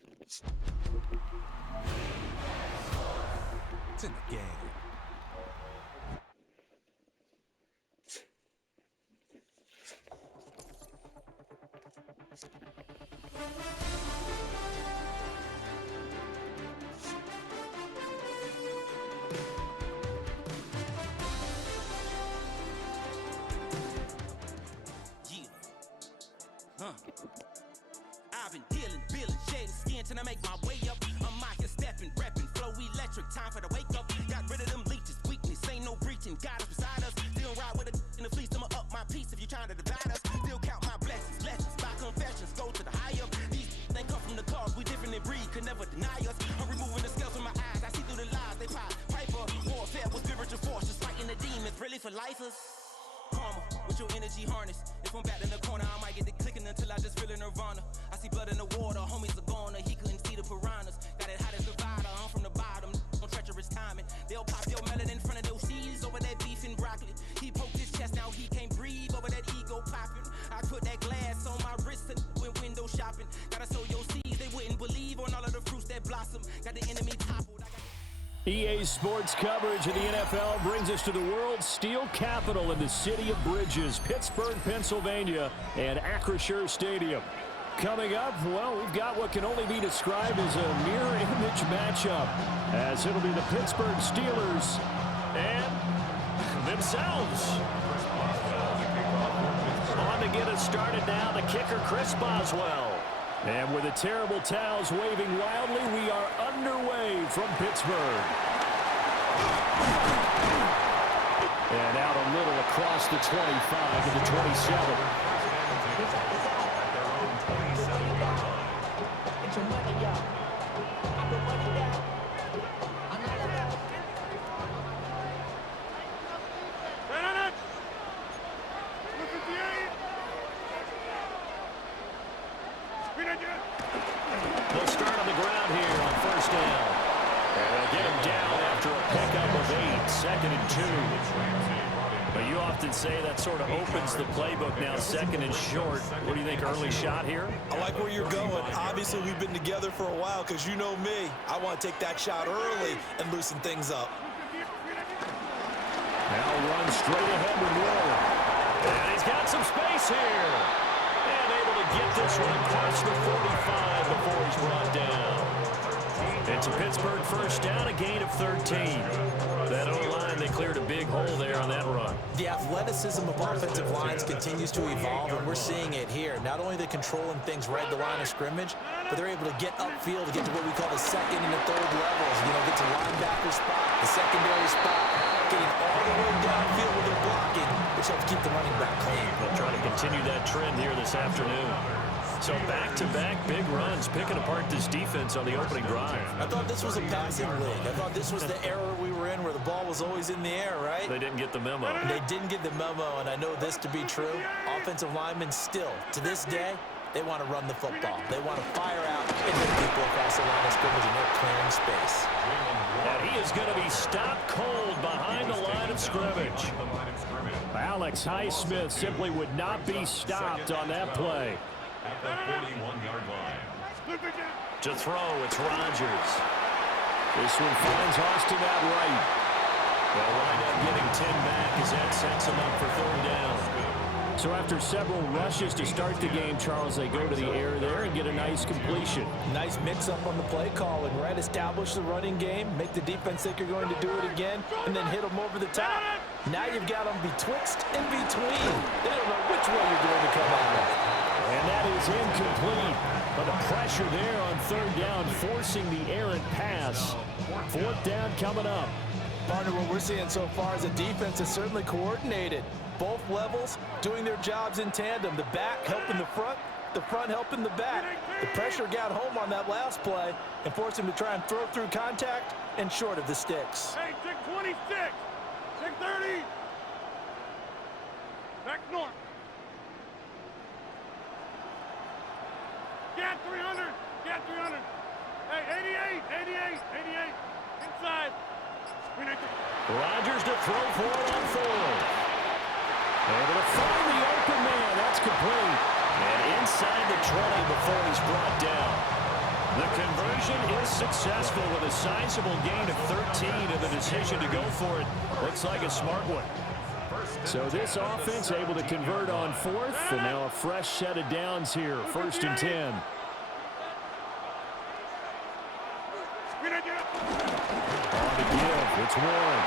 It's in the game. I've been dealing, feeling, shedding skin till I make my way up. I'm out here stepping, repping, flow electric, time for the wake up. Got rid of them leeches, weakness, ain't no breaching. God is beside us, still ride with a in the fleece. I'ma up my piece if you're trying to divide us. Still count my blessings, lessons, by confessions, go to the higher. These they come from the cause, we different in breed, could never deny us. I'm removing the scales from my eyes, I see through the lies, they pop. Piper, warfare with spiritual forces, fighting the demons, really for lifers. Karma, with your energy harness. If I'm back in the corner, I might get the clicking until I just feel a nirvana. I see blood in the water, homies are gone, he couldn't see the piranhas. Got it hot as Nevada, I'm from the bottom, on treacherous timing. They'll pop your melon in front of those seeds over that beef and broccoli. He poked his chest, now he can't breathe over that ego popping. I put that glass on my wrist and went window shopping. Gotta sow your seeds, they wouldn't believe on all of the fruits that blossom. Got the enemy toppled. EA Sports coverage of the NFL brings us to the world's steel capital in the city of Bridges, Pittsburgh, Pennsylvania, and Acrisure Stadium. Coming up, well, we've got what can only be described as a mirror image matchup, as it'll be the Pittsburgh Steelers and themselves. On to get us started now, the kicker, Chris Boswell. And with the terrible towels waving wildly, we are underway from Pittsburgh. And out a little across the 25 to the 27. They'll start on the ground here on first down. And they'll get him down after a pickup of 8, second and 2. But you often say that sort of opens the playbook now, second and short. What do you think, early shot here? I like where you're going. Obviously, we've been together for a while because you know me. I want to take that shot early and loosen things up. Now run straight ahead with Moore. And he's got some space here. And able to get this one across the 45 before he's brought down. It's a Pittsburgh first down, a gain of 13. That O-line, they cleared a big hole there on that run. The athleticism of offensive lines continues to evolve, and we're seeing it here. Not only are they controlling things right at the line of scrimmage, but they're able to get upfield to get to what we call the second and the third levels. You know, get to linebacker spot, the secondary spot, getting all the way downfield with their blocking, which helps keep the running back clean. They'll try to continue that trend here this afternoon. So back-to-back big runs, picking apart this defense on the opening drive. I thought this was a passing league. I thought this was the era we were in where the ball was always in the air, right? They didn't get the memo. They didn't get the memo, and I know this to be true. Offensive linemen still, to this day, they want to run the football. They want to fire out and hit people across the line of scrimmage, and they're clearing space. And he is going to be stopped cold behind the line of scrimmage. Alex Highsmith simply would not be stopped on that play. At the 41-yard line. To throw, it's Rodgers. This one finds Austin outright. They'll wind up getting 10 back as that sets him up for third down. So after several rushes to start the game, Charles, they go to the air there and get a nice completion. Nice mix-up on the play calling, right? Establish the running game, make the defense think you're going to do it again, and then hit them over the top. Now you've got them betwixt and between. They don't know which way you're going to come out of. And that is incomplete. But the pressure there on third down, forcing the errant pass. Fourth down coming up. Partner, what we're seeing so far is a defense is certainly coordinated. Both levels doing their jobs in tandem. The back helping the front helping the back. The pressure got home on that last play and forced him to try and throw through contact and short of the sticks. Hey, 626, 630. Back north. Get 300, get 300. Hey, 88, 88, 88. Inside. Rodgers to throw for it on fourth. Able to find the open man. That's complete. And inside the 20 before he's brought down. The conversion is successful with a sizable gain of 13, and the decision to go for it looks like a smart one. So this offense able to convert on fourth, and now a fresh set of downs here, 1st and 10. On the give, it's Warren.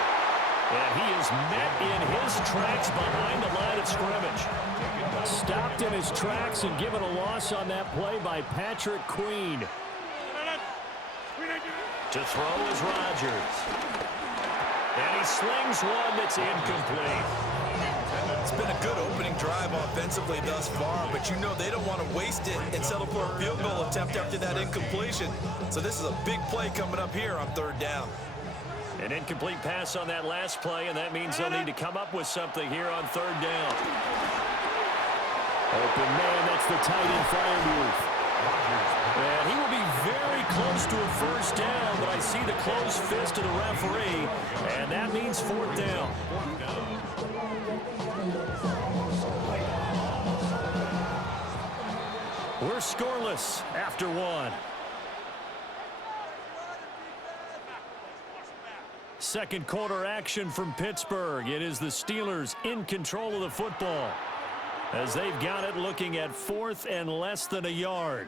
And he is met in his tracks behind the line of scrimmage. Stopped in his tracks and given a loss on that play by Patrick Queen. To throw is Rodgers. And he slings one that's incomplete. It's been a good opening drive offensively thus far, but you know they don't want to waste it and settle for a field goal attempt after that incompletion. So this is a big play coming up here on 3rd down. An incomplete pass on that last play, and that means they'll need to come up with something here on 3rd down. Open man, that's the tight end Freiermuth. And he will be very close to a 1st down, but I see the closed fist of the referee, and that means 4th down. We're scoreless after 1. Second quarter action from Pittsburgh. It is the Steelers in control of the football as they've got it looking at 4th and less than a yard.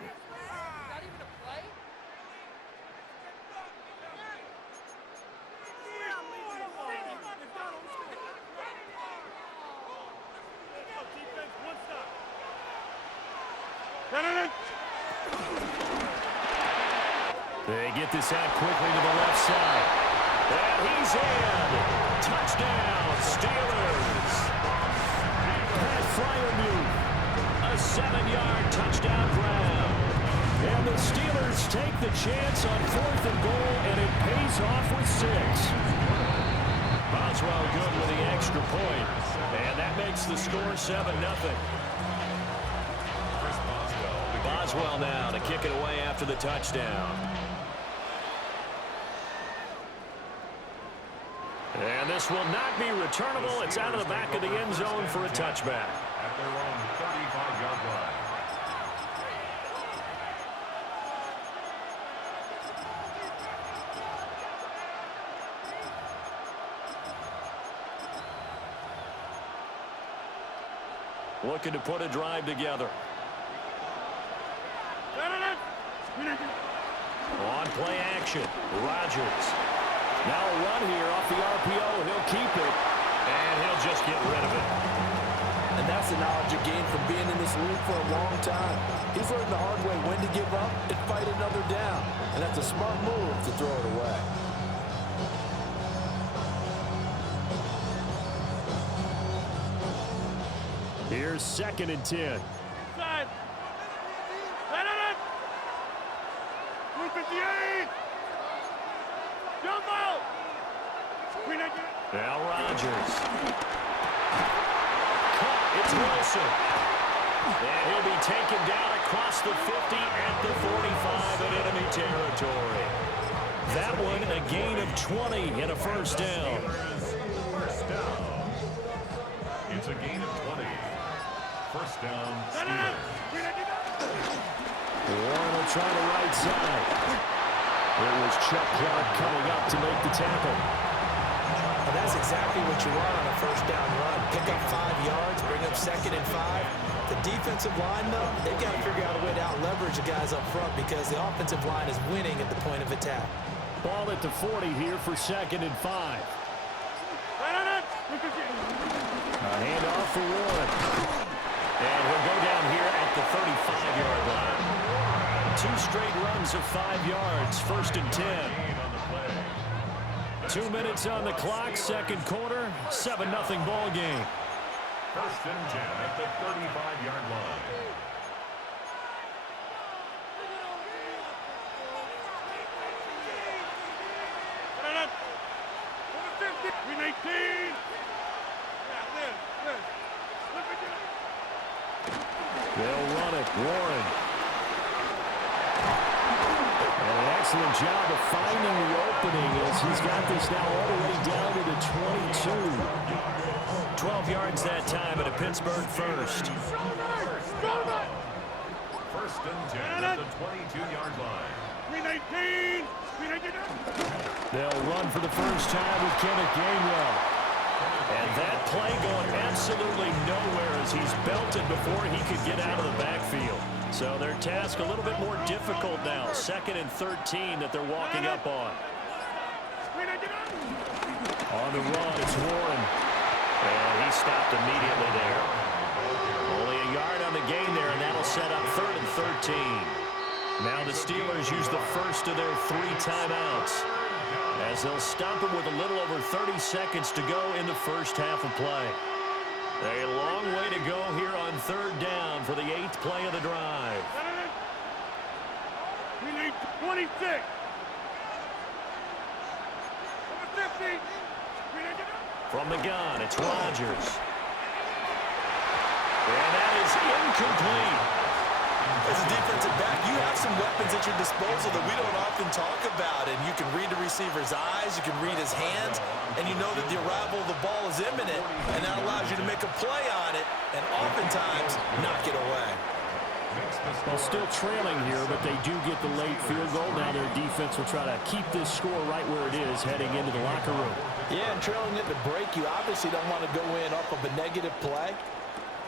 They get this out quickly to the left side. And he's in. Touchdown, Steelers. Pat Freiermuth, a 7-yard touchdown grab. And the Steelers take the chance on 4th and goal, and it pays off with 6. Boswell good with the extra point. And that makes the score 7-0. Boswell now to kick it away after the touchdown. And this will not be returnable. It's out of the back of the end zone for a touchback. At their own 35-yard line. Looking to put a drive together. On play action, Rodgers. Now a run here off the RPO. He'll keep it, and he'll just get rid of it. And that's the knowledge you gain from being in this league for a long time. He's learned the hard way when to give up and fight another down. And that's a smart move to throw it away. Here's 2nd and 10. Side. Blue 58. Jump out. Now Rodgers. It's Wilson. And he'll be taken down across the 50 at the 45 in enemy territory. That one a gain of 20 and a 1st down. First down. It's a gain of 20. 1st down, Steelers. Warren will try the right side. It was Chuck Clark coming up to make the tackle. And that's exactly what you want on a 1st down run. Pick up 5 yards, bring up 2nd and 5. The defensive line, though, they've got to figure out a way to out-leverage the guys up front because the offensive line is winning at the point of attack. Ball at the 40 here for 2nd and 5. A handoff for Warren. And he'll go down here at the 35-yard line. 2 straight runs of 5 yards, 1st and 10. 2 minutes on the clock, 2nd quarter, 7-0 ball game. 1st and 10 at the 35-yard line. They'll run it, Warren. And an excellent job of finding the opening as he's got this now all the way down to the 22. 12 yards that time at a Pittsburgh 1st. 1st and 10 at the 22-yard line. They'll run for the first time with Kenneth Gainwell. And that play going absolutely nowhere as he's belted before he could get out of the backfield. So their task a little bit more difficult now. 2nd and 13 that they're walking up on. On the run, it's Warren. And he stopped immediately there. Only a yard on the gain there, and that'll set up 3rd and 13. Now the Steelers use the first of their 3 timeouts, as they'll stop him with a little over 30 seconds to go in the first half of play. A long way to go here on 3rd down for the 8th play of the drive. We need 26. 50. From the gun, it's Rodgers. And that is incomplete. As a defensive back, you have some weapons at your disposal that we don't often talk about. And you can read the receiver's eyes, you can read his hands, and you know that the arrival of the ball is imminent, and that allows you to make a play on it and oftentimes knock it away. Well, still trailing here, but they do get the late field goal. Now their defense will try to keep this score right where it is heading into the locker room. Yeah, and trailing at the break, you obviously don't want to go in off of a negative play.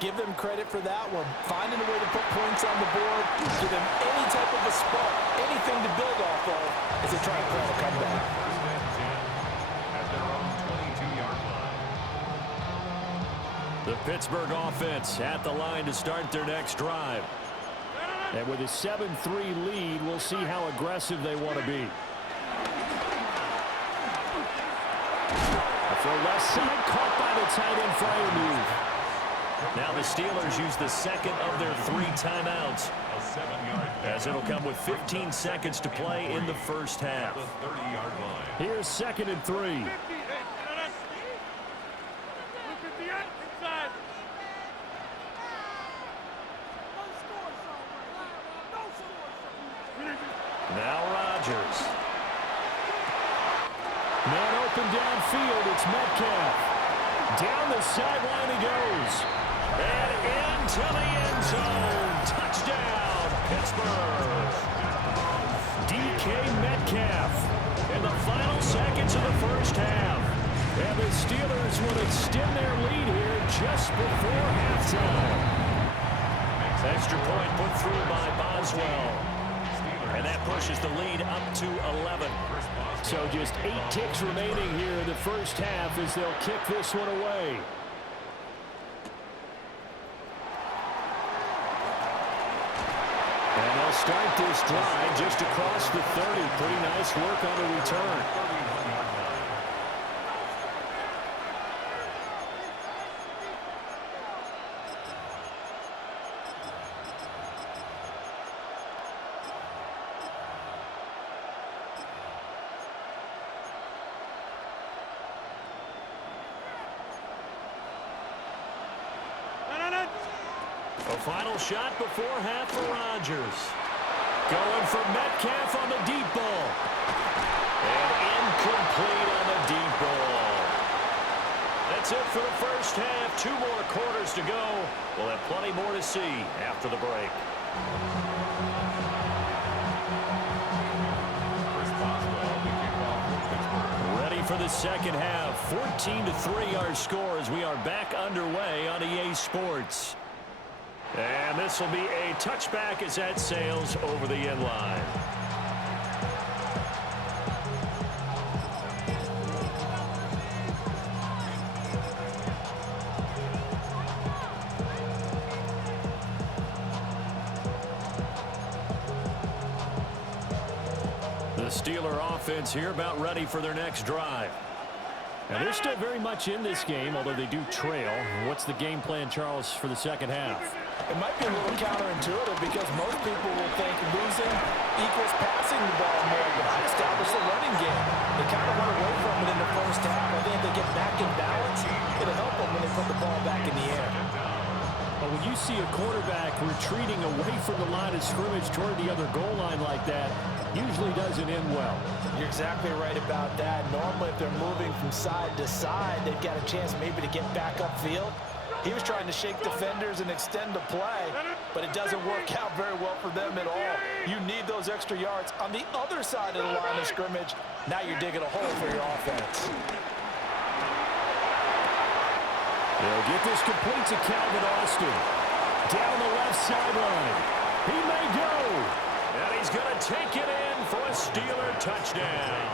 Give them credit for that one. Finding a way to put points on the board, give them any type of a spark, anything to build off of as they try to play a comeback. At their own 22-yard line. The Pittsburgh offense at the line to start their next drive. And with a 7-3 lead, we'll see how aggressive they want to be. For left side, caught by the tight end Freiermuth. Now the Steelers use the 2nd of their 3 timeouts, A 7-yard as it'll come with 15 seconds to play in the first half. the 30-yard line. Here's 2nd and 3. Now Rodgers. Man open downfield, it's Metcalf. Down the sideline he goes. And into the end zone. Touchdown, Pittsburgh. DK Metcalf in the final seconds of the first half. And the Steelers will extend their lead here just before halftime. Extra point put through by Boswell. And that pushes the lead up to 11. So just 8 ticks remaining here in the first half as they'll kick this one away. And they'll start this drive just across the 30. Pretty nice work on the return. A final shot before half for Rodgers. Going for Metcalf on the deep ball. And incomplete on the deep ball. That's it for the first half. 2 more quarters to go. We'll have plenty more to see after the break. Ready for the second half. 14-3 our score as we are back underway on EA Sports. And this will be a touchback as that sails over the end line. The Steeler offense here about ready for their next drive. And they're still very much in this game, although they do trail. What's the game plan, Charles, for the second half? It might be a little counterintuitive because most people will think losing equals passing the ball more, but I established a running game. They kind of went away from it in the first half. I think if they get back in balance, it'll help them when they put the ball back in the air. But when you see a quarterback retreating away from the line of scrimmage toward the other goal line like that, usually doesn't end well. You're exactly right about that. Normally, if they're moving from side to side, they've got a chance maybe to get back upfield. He was trying to shake defenders and extend the play, but it doesn't work out very well for them at all. You need those extra yards on the other side of the line of scrimmage. Now you're digging a hole for your offense. They'll get this complete to Calvin Austin. Down the left sideline. He may go. And he's going to take it in for a Steeler touchdown.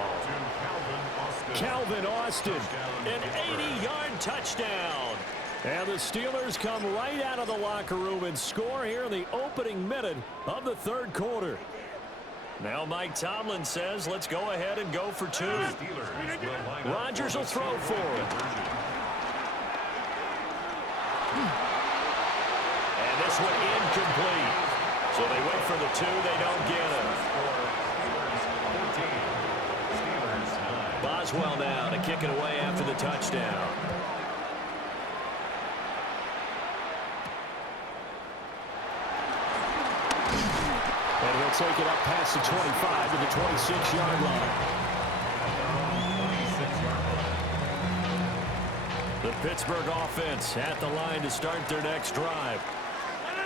Calvin Austin, an 80-yard touchdown. And the Steelers come right out of the locker room and score here in the opening minute of the third quarter. Now Mike Tomlin says, let's go ahead and go for two. Rodgers will throw for it. And this one incomplete. So they wait for the two. They don't get it. Boswell now to kick it away after the touchdown. And he'll take it up past the 25 to the 26-yard line. The Pittsburgh offense at the line to start their next drive.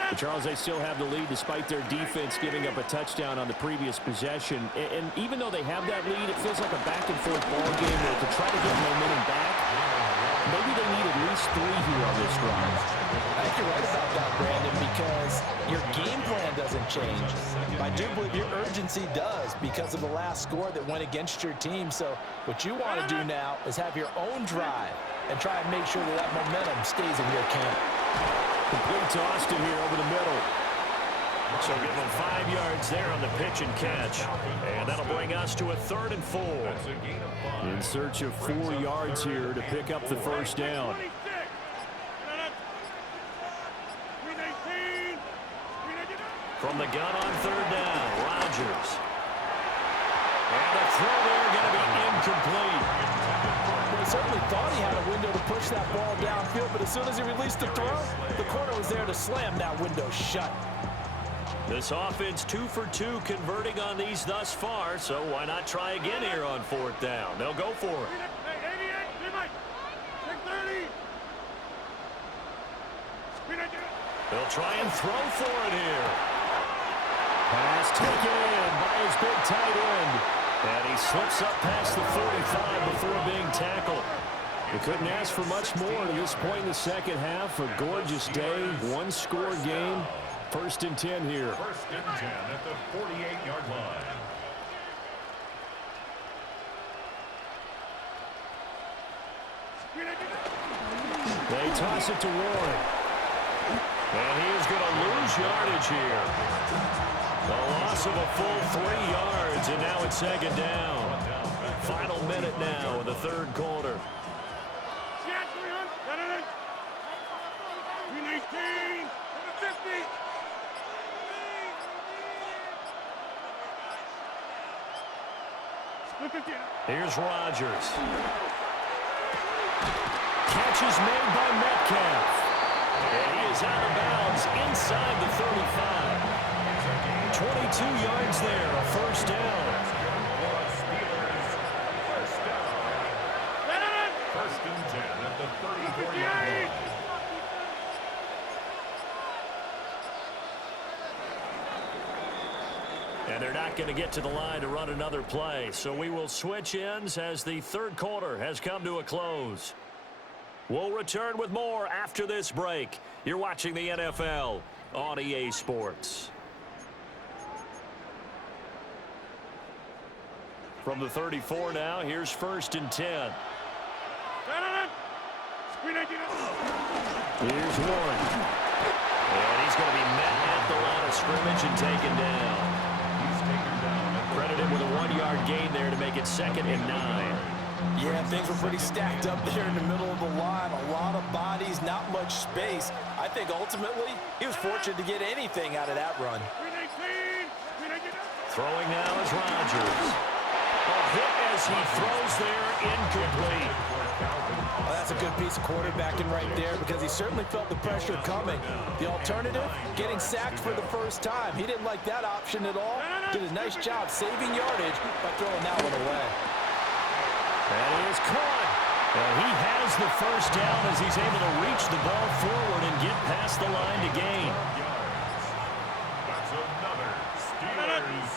But Charles, they still have the lead despite their defense giving up a touchdown on the previous possession. And even though they have that lead, it feels like a back-and-forth ball game where to try to get momentum back, maybe they need at least 3 here on this drive. I think you're right about that, Brandon, because your game plan doesn't change. I do believe your urgency does because of the last score that went against your team. So what you want to do now is have your own drive and try and make sure that that momentum stays in your camp. Complete to Austin here over the middle. So give them 5 yards there on the pitch and catch. And that'll bring us to a 3rd and 4. In search of 4 yards here to pick up the first down. From the gun on 3rd down, Rodgers. And the throw there going to be incomplete. He certainly thought he had a window to push that ball downfield, but as soon as he released the throw, the corner was there to slam that window shut. This offense 2 for 2 converting on these thus far, so why not try again here on 4th down? They'll go for it. They'll try and throw for it here. Pass taken in by his big tight end. And he slips up past the 45 before being tackled. They couldn't ask for much more to this point in the second half. A gorgeous day, 1-score game. 1st and 10 here. 1st and 10 at the 48-yard line. They toss it to Warren. And he is going to lose yardage here. The loss of a full 3 yards, and now it's 2nd down. Final minute now in the 3rd quarter. Here's Rodgers. Catch is made by Metcalf. And he is out of bounds inside the 35. 22 yards there, a 1st down. 1st and 10 at the 34-yard line. And they're not going to get to the line to run another play. So we will switch ends as the 3rd quarter has come to a close. We'll return with more after this break. You're watching the NFL on EA Sports. From the 34 now, here's 1st and 10. Here's Warren. And he's going to be met at the line of scrimmage and taken down. Credited with a 1-yard gain there to make it 2nd and 9. Yeah, things were pretty stacked up there in the middle of the line. A lot of bodies, not much space. I think ultimately he was fortunate to get anything out of that run. Throwing now is Rodgers. A hit as he throws there, incomplete. Well, that's a good piece of quarterbacking right there because he certainly felt the pressure coming. The alternative, getting sacked for the first time. He didn't like that option at all. Did a nice job saving yardage by throwing that one away. And he is caught. And he has the first down as he's able to reach the ball forward and get past the line to gain. That's another Steelers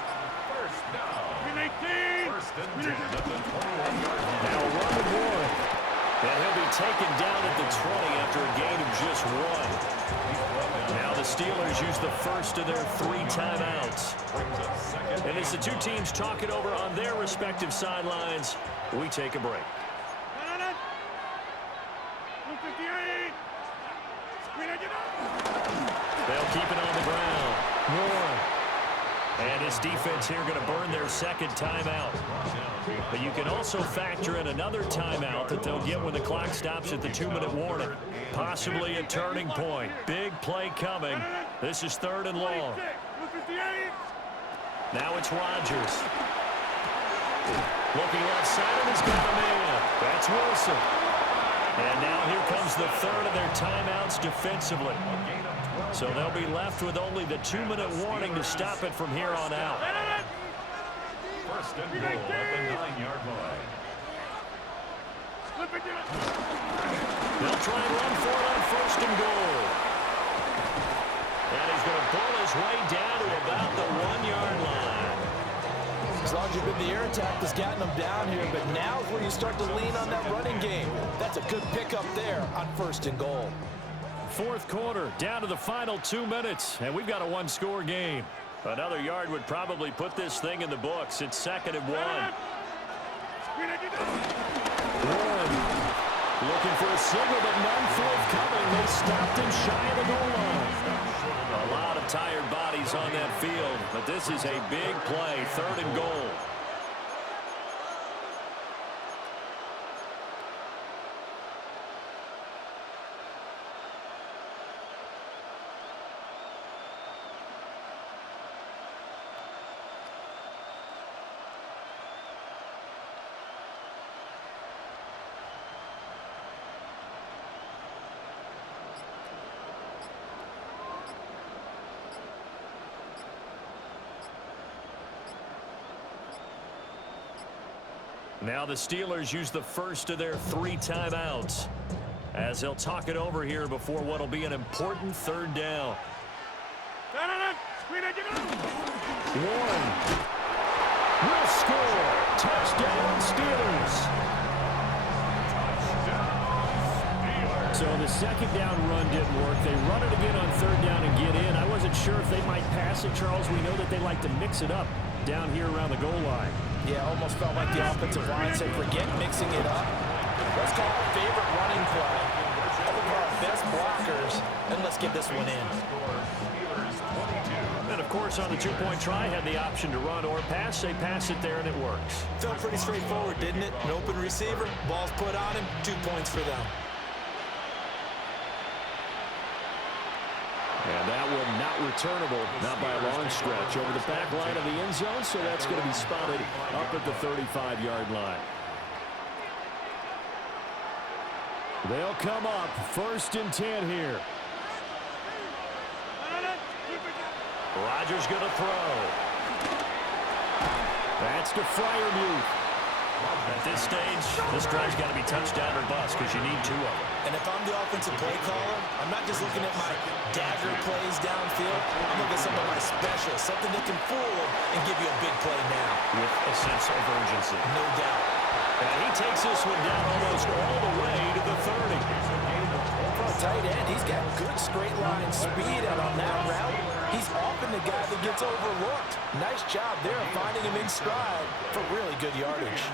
first down. First and 10 at the 21-yard line. Now a run with Warren. And he'll be taken down at the 20 after a gain of just 1. Now the Steelers use the first of their 3 timeouts. And as the two teams talk it over on their respective sidelines, we take a break. They'll keep it on the ground. Warren. And his defense here going to burn their second timeout. But you can also factor in another timeout that they'll get when the clock stops at the 2-minute warning. Possibly a turning point. Big play coming. This is 3rd and long. Now it's Rodgers. Looking outside, and he's got a man. That's Wilson. And now here comes the 3rd of their timeouts defensively. So they'll be left with only the 2-minute warning to stop it from here on out. First and goal at the 9-yard line. They'll try and run for it on 1st and goal. And he's going to pull his way down to about the 1-yard line. As long as you've been the air attack that's gotten them down here, but now's where you start to lean on that running game. That's a good pickup there on 1st and goal. 4th quarter, down to the final 2 minutes, and we've got a 1-score game. Another yard would probably put this thing in the books. It's 2nd and 1. Warren looking for a signal, but none forthcoming. They stopped him shy of the goal line. A lot of tired bodies on that field, but this is a big play, 3rd and goal. Now the Steelers use the first of their 3 timeouts as they'll talk it over here before what will be an important 3rd down. Warren will score. Touchdown Steelers. So the 2nd down run didn't work. They run it again on 3rd down and get in. I wasn't sure if they might pass it, Charles. We know that they like to mix it up down here around the goal line. Yeah, almost felt like the offensive line said, forget mixing it up. Let's call our favorite running play. All of our best blockers, and let's get this one in. And, of course, on the 2-point try, had the option to run or pass. They pass it there, and it works. Felt pretty straightforward, didn't it? An open receiver, ball's put on him, 2 points for them. And that one not returnable, not by a long stretch, over the back line of the end zone, so that's going to be spotted up at the 35-yard line. They'll come up 1st and 10 here. Rodgers going to throw. That's to Freiermuth. At this stage, this drive's got to be touchdown or bust because you need 2 of them. And if I'm the offensive play caller, I'm not just looking at my dagger plays downfield. I'm looking at some of my specials, something that can fool them and give you a big play now. With a sense of urgency. No doubt. And he takes this one down almost all the way to the 30. For a tight end, he's got good straight line speed out on that route. He's often the guy that gets overlooked. Nice job there finding him in stride for really good yardage.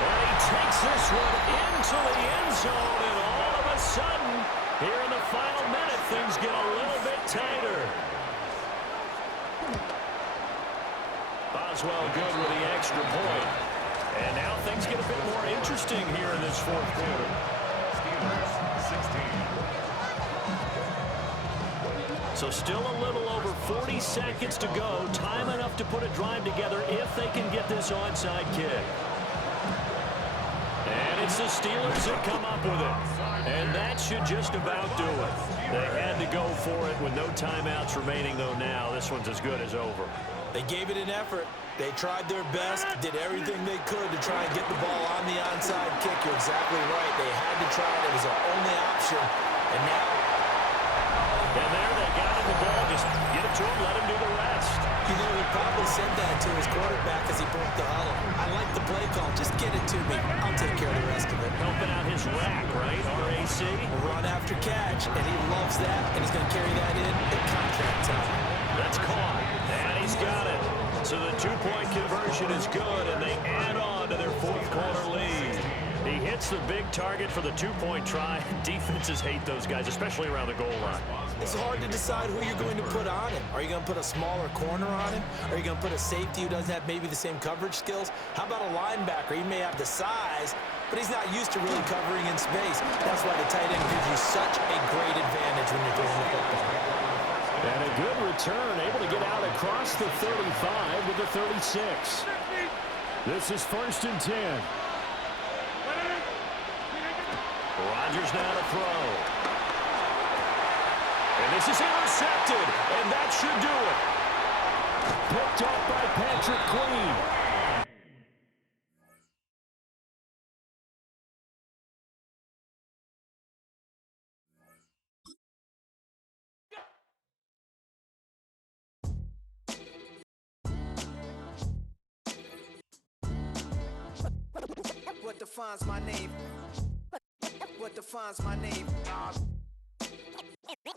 And he takes this one into the end zone, and all of a sudden, here in the final minute, things get a little bit tighter. Boswell good with the extra point. And now things get a bit more interesting here in this 4th quarter. Steelers 16. So still a little over 40 seconds to go. Time enough to put a drive together if they can get this onside kick. And it's the Steelers that come up with it. And that should just about do it. They had to go for it with no timeouts remaining, though now. This one's as good as over. They gave it an effort. They tried their best, did everything they could to try and get the ball on the onside kick. You're exactly right. They had to try it. It was their only option. And now... And there they got him the ball. Just get it to him, let him do the rest. You know, he probably said that to his quarterback as he broke the huddle. I like the play call. Just get it to me. I'll take care of the rest of it. Helping out his rack, right? RAC. Run after catch, and he loves that, and he's going to carry that in contract time. That's caught, and he's got it. So the two-point conversion is good, and they add on to their fourth-quarter lead. He hits the big target for the two-point try. Defenses hate those guys, especially around the goal line. It's hard to decide who you're going to put on him. Are you going to put a smaller corner on him? Are you going to put a safety who doesn't have maybe the same coverage skills? How about a linebacker? He may have the size, but he's not used to really covering in space. That's why the tight end gives you such a great advantage when you're throwing the football. And a good return, able to get out across the 35 with the 36. This is 1st and 10. Rodgers now to throw. And this is intercepted, and that should do it. Picked up by Patrick Queen. What defines my name? What defines my name?